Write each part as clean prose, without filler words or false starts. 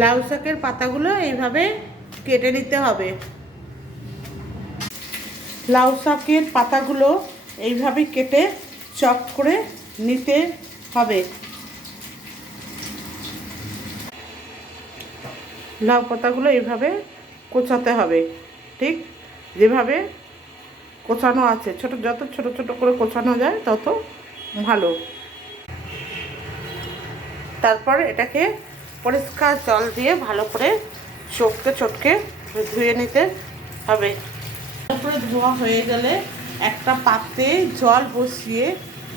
লাউ শাকের পাতাগুলো এইভাবে কেটে নিতে হবে। লাউ শাকের পাতাগুলো এইভাবে কেটে চপ করে নিতে হবে। লাউ পাতাগুলো এইভাবে কোচাতে হবে, ঠিক যেভাবে কোচানো আছে। যত ছোট ছোট করে কোচানো যায় তত ভালো। তারপর এটাকে পরিষ্কার জল দিয়ে ভালো করে চটকে ধুয়ে নিতে হবে। তারপরে ধোয়া হয়ে গেলে একটা পাত্রে জল বসিয়ে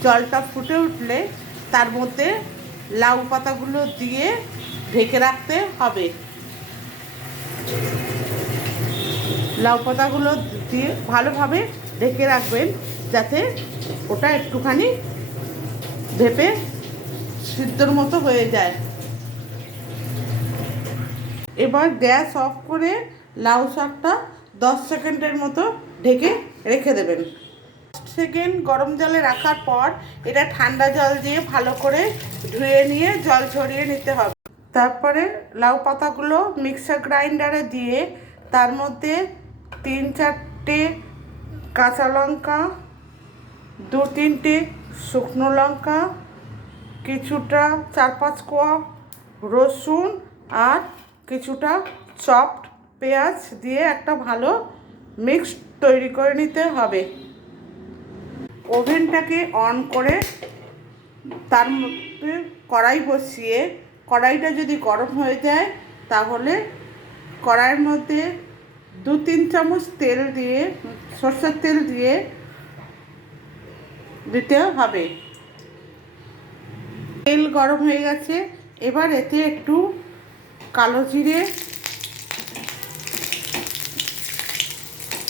জলটা ফুটে উঠলে তার মধ্যে লাউ পাতাগুলো দিয়ে ঢেকে রাখতে হবে। লাউ পাতাগুলো দিয়ে ভালোভাবে ঢেকে রাখবেন যাতে ওটা একটুখানি ভেপে সিদ্ধর মতো হয়ে যায়। এবার গ্যাস অফ করে লাউ শাকটা 10 সেকেন্ডের মতো ঢেকে রেখে দেবেন। 10 সেকেন্ড গরম জলে রাখার পর এটা ঠান্ডা জল দিয়ে ভালো করে ধুয়ে নিয়ে জল ঝরিয়ে নিতে হবে। তারপরে লাউ পাতাগুলো মিক্সার গ্রাইন্ডারে দিয়ে তার মধ্যে 3-4টে কাঁচা লঙ্কা, 2-3টে শুকনো লঙ্কা, কিছুটা 4-5 কোয়া রসুন আর কিছুটা চপড পেঁয়াজ দিয়ে একটা ভালো মিক্স তৈরি করে নিতে হবে। ওভেনটাকে অন করে তার মধ্যে কড়াই বসিয়ে কড়াইটা যদি গরম হয়ে যায় তাহলে কড়াইয়ের মধ্যে 2-3 চামচ তেল দিয়ে সরষের তেল দিয়ে দিতে হবে। তেল গরম হয়ে গেছে, এবার এতে একটু কালো জিরে,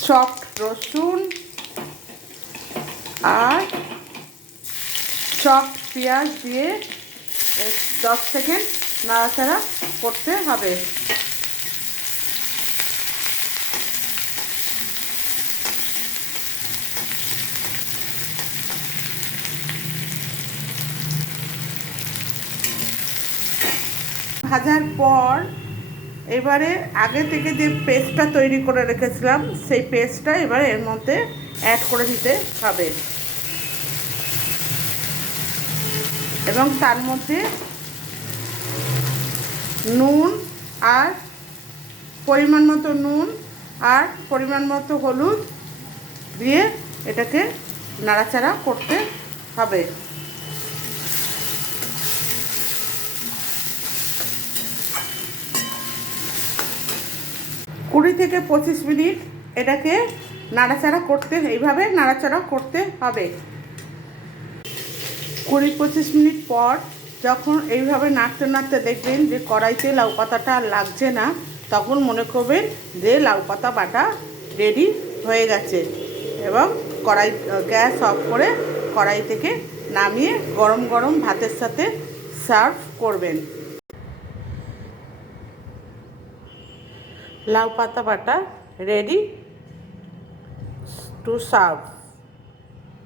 চপড রসুন আর চপড পেঁয়াজ দিয়ে 10 সেকেন্ড নাড়াচাড়া করতে হবে। ভাজার পর এবারে আগে থেকে যে পেস্টটা তৈরি করে রেখেছিলাম সেই পেস্টটা এবারে এর মধ্যে অ্যাড করে দিতে হবে এবং তার মধ্যে নুন আর পরিমাণ মতো নুন আর পরিমাণ মতো হলুদ দিয়ে এটাকে নাড়াচাড়া করতে হবে। 20 থেকে 25 মিনিট এটাকে এইভাবে নাড়াচাড়া করতে হবে। 20-25 মিনিট পর যখন এইভাবে নাড়তে নাড়তে দেখবেন যে কড়াইতে লাউ পাতাটা আর লাগছে না, তখন মনে করবেন যে লাউ পাতা বাটা রেডি হয়ে গেছে এবং গ্যাস অফ করে কড়াই থেকে নামিয়ে গরম গরম ভাতের সাথে সার্ভ করবেন। লাউ পাতা বাটা রেডি টু সার্ভ।